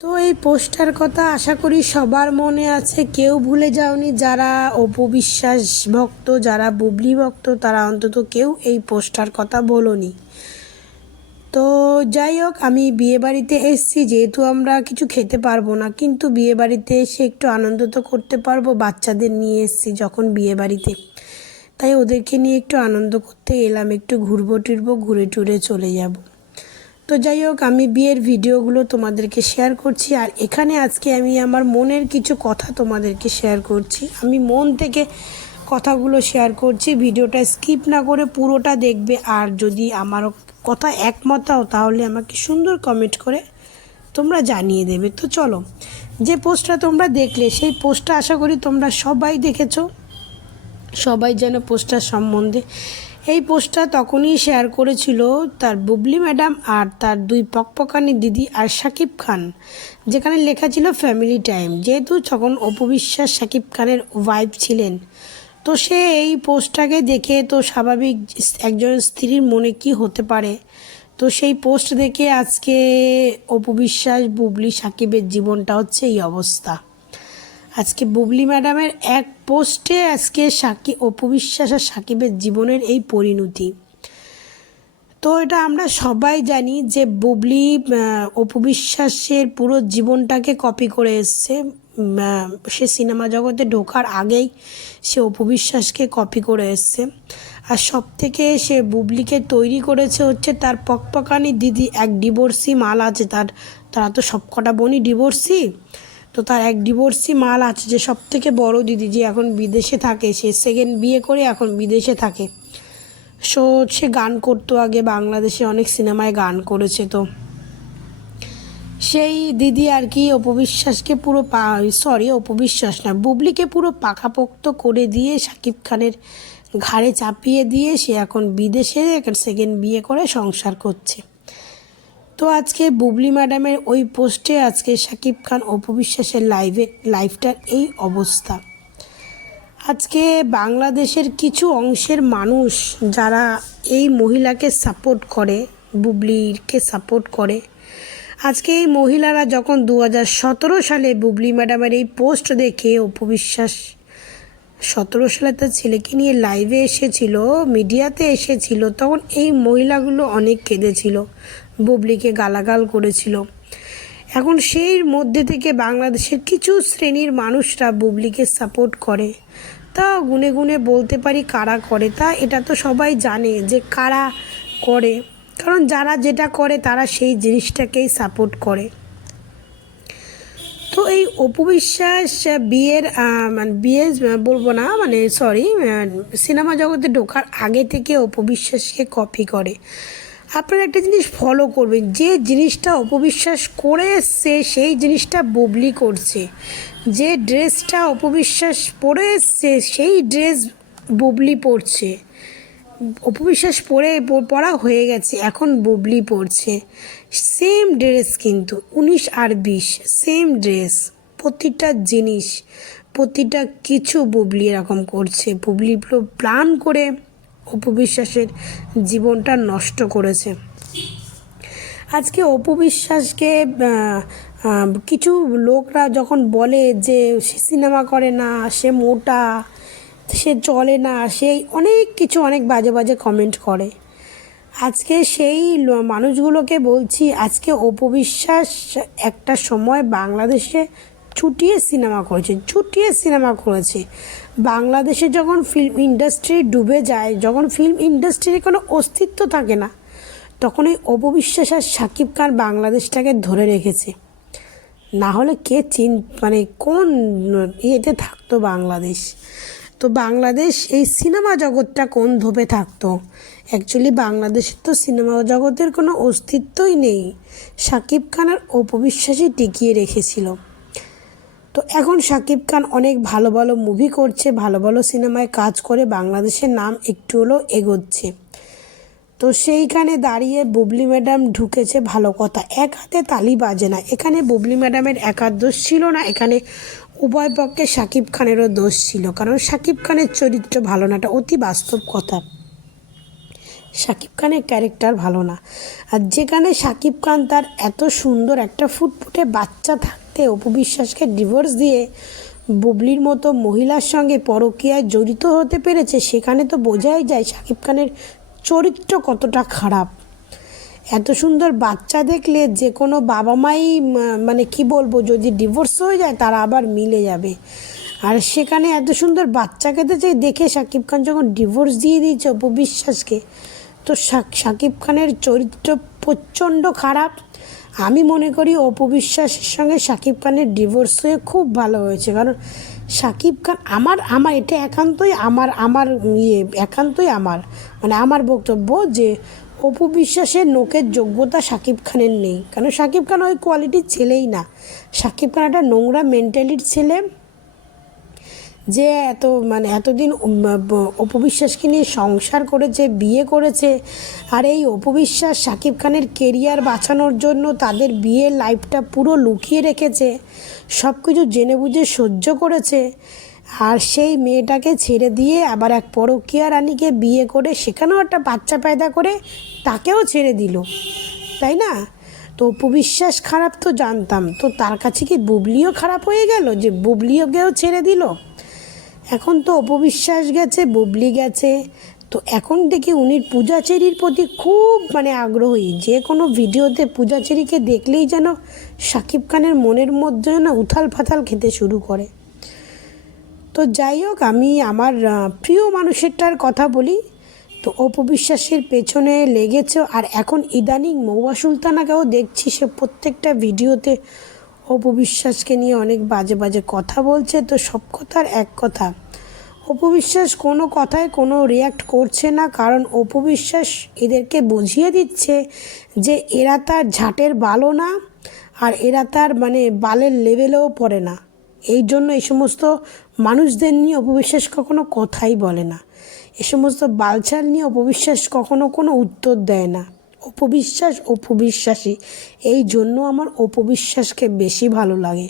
তো এই পোস্টার কথা আশা করি সবার মনে আছে, কেউ ভুলে যাওনি। যারা অপু বিশ্বাস ভক্ত, যারা বুবলি ভক্ত, তারা অন্তত কেউ এই পোস্টার কথা বলোনি। তো যাই হোক, আমি বিয়েবাড়িতে এসেছি, যেহেতু আমরা কিছু খেতে পারবো না, কিন্তু বিয়েবাড়িতে এসে একটু আনন্দ তো করতে পারবো। বাচ্চাদের নিয়ে এসেছি যখন বিয়েবাড়িতে, তাই ওদেরকে নিয়ে একটু আনন্দ করতে এলাম। একটু ঘুরবো টুরবো, ঘুরে টুরে চলে যাব। তো যাই হোক, আমি বিয়ের ভিডিওগুলো তোমাদেরকে শেয়ার করছি, আর এখানে আজকে আমি আমার মনের কিছু কথা তোমাদেরকে শেয়ার করছি। আমি মন থেকে কথাগুলো শেয়ার করছি। ভিডিওটা স্কিপ না করে পুরোটা দেখবে, আর যদি আমার কথা একমত হও তাহলে আমাকে সুন্দর কমেন্ট করে তোমরা জানিয়ে দেবে। তো চলো, যে পোস্টটা তোমরা দেখলে সেই পোস্টটা আশা করি তোমরা সবাই দেখেছো। সবাই যেন পোস্টার সম্বন্ধে এই পোস্টটা তখনই শেয়ার করেছিল তার বুবলি ম্যাডাম আর তার দুই পকপকানি দিদি আর শাকিব খান, যেখানে লেখা ছিল ফ্যামিলি টাইম। যেহেতু তখন অপু বিশ্বাস শাকিব খানের ওয়াইফ ছিলেন, তো সে এই পোস্টটাকে দেখে তো স্বাভাবিক একজন স্ত্রীর মনে কি হতে পারে। তো সেই পোস্ট দেখে আজকে অপু বিশ্বাস বুবলি শাকিবের জীবনটা হচ্ছে এই অবস্থা। আজকে বুবলি ম্যাডামের এক পোস্টে আজকে অপু বিশ্বাস আর সাকিবের জীবনের এই পরিণতি। তো এটা আমরা সবাই জানি যে বুবলি অপু বিশ্বাসের পুরো জীবনটাকে কপি করে এসছে। সে সিনেমা জগতে ঢোকার আগেই সে অপু বিশ্বাসকে কপি করে এসছে। আর সব থেকে সে বুবলিকে তৈরি করেছে হচ্ছে তার পকপকানি দিদি, এক ডিভোর্সি মাল আছে তার। তারা তো সবকটা বোনই ডিভোর্সি। তো তার এক ডিভোর্সি মাল আছে, যে সব থেকে বড়ো দিদি, যে এখন বিদেশে থাকে। সে সেকেন্ড বিয়ে করে এখন বিদেশে থাকে। সে গান করতো আগে, বাংলাদেশে অনেক সিনেমায় গান করেছে। তো সেই দিদি আর কি অপু বিশ্বাসকে পুরো অপু বিশ্বাস না, বুবলিকে পুরো পাকাপোক্ত করে দিয়ে শাকিব খানের ঘাড়ে চাপিয়ে দিয়ে সে এখন বিদেশে সেকেন্ড বিয়ে করে সংসার করছে। তো আজকে বুবলি ম্যাডামের ওই পোস্টে আজকে শাকিব খান অপু বিশ্বাসের লাইফটার এই অবস্থা। আজকে বাংলাদেশের কিছু অংশের মানুষ যারা এই মহিলাকে সাপোর্ট করে, বুবলিকে সাপোর্ট করে, আজকে এই মহিলারা যখন 2017 সালে বুবলি ম্যাডামের এই পোস্ট দেখে অপু বিশ্বাস 17 সালে তার ছেলেকে নিয়ে লাইভে এসেছিল, মিডিয়াতে এসেছিল, তখন এই মহিলাগুলো অনেক কেঁদেছিল, বুবলিকে গালাগাল করেছিল। এখন সেই মধ্যে থেকে বাংলাদেশের কিছু শ্রেণীর মানুষরা বুবলিকে সাপোর্ট করে। তা গুনে গুনে বলতে পারি কারা করে, তা এটা তো সবাই জানে যে কারা করে, কারণ যারা যেটা করে তারা সেই জিনিসটাকেই সাপোর্ট করে। তো এই অপু বিশ্বাস বিয়ে বলবো না, সিনেমা জগতে ঢোকার আগে থেকে অপু বিশ্বাসকে কপি করে। আপনারা একটা জিনিস ফলো করবেন, যে জিনিসটা অপু বিশ্বাস করে এসছে সেই জিনিসটা বুবলি করছে। যে ড্রেসটা অপু বিশ্বাস পরে এসছে সেই ড্রেস বুবলি পরছে। অপু বিশ্বাস পরা হয়ে গেছে, এখন বুবলি পরছে। সেম ড্রেস, কিন্তু 19 আর 20 সেম ড্রেস। প্রতিটা জিনিস, প্রতিটা কিছু বুবলি এরকম করছে। বুবলি প্ল্যান করে অপু বিশ্বাসের জীবনটা নষ্ট করেছে। আজকে অপু বিশ্বাসকে কিছু লোকরা যখন বলে যে সে সিনেমা করে না, সে মোটা, সে চলে না, সেই অনেক কিছু অনেক বাজে বাজে কমেন্ট করে। আজকে সেই মানুষগুলোকে বলছি, আজকে অপু বিশ্বাস একটা সময় বাংলাদেশে চুটিয়ে সিনেমা করেছে। বাংলাদেশে যখন ফিল্ম ইন্ডাস্ট্রি ডুবে যায়, যখন ফিল্ম ইন্ডাস্ট্রির কোনো অস্তিত্ব থাকে না, তখন এই অপু বিশ্বাস আর শাকিব খান বাংলাদেশটাকে ধরে রেখেছে। না হলে কে কোন ইয়েতে থাকতো বাংলাদেশ। তো বাংলাদেশ এই সিনেমা জগৎটা কোন ধোপে থাকতো। অ্যাকচুয়ালি বাংলাদেশের তো সিনেমা জগতের কোনো অস্তিত্বই নেই, শাকিব খান আর অপু বিশ্বাসই টিকিয়ে রেখেছিল। তো এখন শাকিব খান অনেক ভালো ভালো মুভি করছে, ভালো ভালো সিনেমায় কাজ করে বাংলাদেশের নাম একটু হলেও এগোচ্ছে। তো সেইখানে দাঁড়িয়ে বুবলি ম্যাডাম ঢুকেছে, ভালো কথা, এক হাতে তালি বাজে না। এখানে বুবলি ম্যাডামের একার দোষ ছিল না, এখানে উভয় পক্ষে শাকিব খানেরও দোষ ছিল, কারণ শাকিব খানের চরিত্র ভালো না, এটা অতি বাস্তব কথা। শাকিব খানের ক্যারেক্টার ভালো না। আর যেখানে শাকিব খান তার এত সুন্দর একটা ফুটফুটে বাচ্চা থাকতে অপু বিশ্বাসকে ডিভোর্স দিয়ে বুবলির মতো মহিলার সঙ্গে পরকীয়ায় জড়িত হতে পেরেছে, সেখানে তো বোঝাই যায় শাকিব খানের চরিত্র কতটা খারাপ। এত সুন্দর বাচ্চা দেখলে যে কোনো বাবা মাই মানে কি বলবো, যদি ডিভোর্স হয়ে যায় তারা আবার মিলে যাবে। আর সেখানে এত সুন্দর বাচ্চাকে তো দেখে শাকিব খান যখন ডিভোর্স দিয়ে দিয়েছে অপু বিশ্বাসকে, তো শাকিব খানের চরিত্র প্রচণ্ড খারাপ। আমি মনে করি অপু বিশ্বাসের সঙ্গে শাকিব খানের ডিভোর্স হয়ে খুব ভালো হয়েছে, কারণ শাকিব খান আমার এটা একান্তই আমার মানে আমার বক্তব্য যে অপু বিশ্বাসের নোকের যোগ্যতা শাকিব খানের নেই, কারণ শাকিব খান ওই কোয়ালিটির ছেলেই না। শাকিব খান একটা নোংরা মেন্টালিটির ছেলে, যে এতদিন অপু বিশ্বাসকে নিয়ে সংসার করেছে, বিয়ে করেছে। আর এই অপু বিশ্বাস শাকিব খানের কেরিয়ার বাঁচানোর জন্য তাদের বিয়ের লাইফটা পুরো লুকিয়ে রেখেছে, সব কিছু জেনে বুঝে সহ্য করেছে। আর সেই মেয়েটাকে ছেড়ে দিয়ে আবার এক পরকীয়া রানীকে বিয়ে করে সেখানেও একটা বাচ্চা পয়দা করে তাকেও ছেড়ে দিল, তাই না? তো অপু বিশ্বাস খারাপ তো জানতাম, তো তার কাছে কি বুবলিও খারাপ হয়ে গেল যে বুবলিওকেও ছেড়ে দিল? এখন তো অপু বিশ্বাস গেছে, বুবলি গেছে, তো এখন দেখি উনি পূজাচেরির প্রতি খুব আগ্রহী। যে কোনো ভিডিওতে পূজাচেরিকে দেখলেই যেন শাকিব খানের মনের মধ্যে যেন উথাল ফাথাল খেতে শুরু করে। তো যাই হোক, আমি আমার প্রিয় মানুষেরটার কথা বলি। তো অপু বিশ্বাসের পেছনে লেগেছে, আর এখন ইদানিং মহুয়া সুলতানাকেও দেখছি সে প্রত্যেকটা ভিডিওতে অপু বিশ্বাসকে নিয়ে অনেক বাজে বাজে কথা বলছে। তো সব কথার এক কথা, অপু বিশ্বাস কোনো কথায় কোনো রিয়্যাক্ট করছে না, কারণ অপু বিশ্বাস এদেরকে বুঝিয়ে দিচ্ছে যে এরা তার ঝাঁটের বালও না, আর এরা তার বালের লেভেলেও পড়ে না। এই জন্য এই সমস্ত মানুষদের নিয়ে অপু বিশ্বাস কখনো কথাই বলে না। এ সমস্ত বালছাল নিয়ে অপু বিশ্বাস কখনো কোনো উত্তর দেয় না। অপু বিশ্বাসী, এই জন্য আমার অপু বিশ্বাসকে বেশি ভালো লাগে।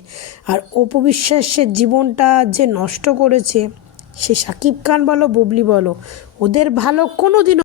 আর অপু বিশ্বাসের জীবনটা যে নষ্ট করেছে, সে শাকিব খান বলো বুবলি বলো, ওদের ভালো কোনো দিনও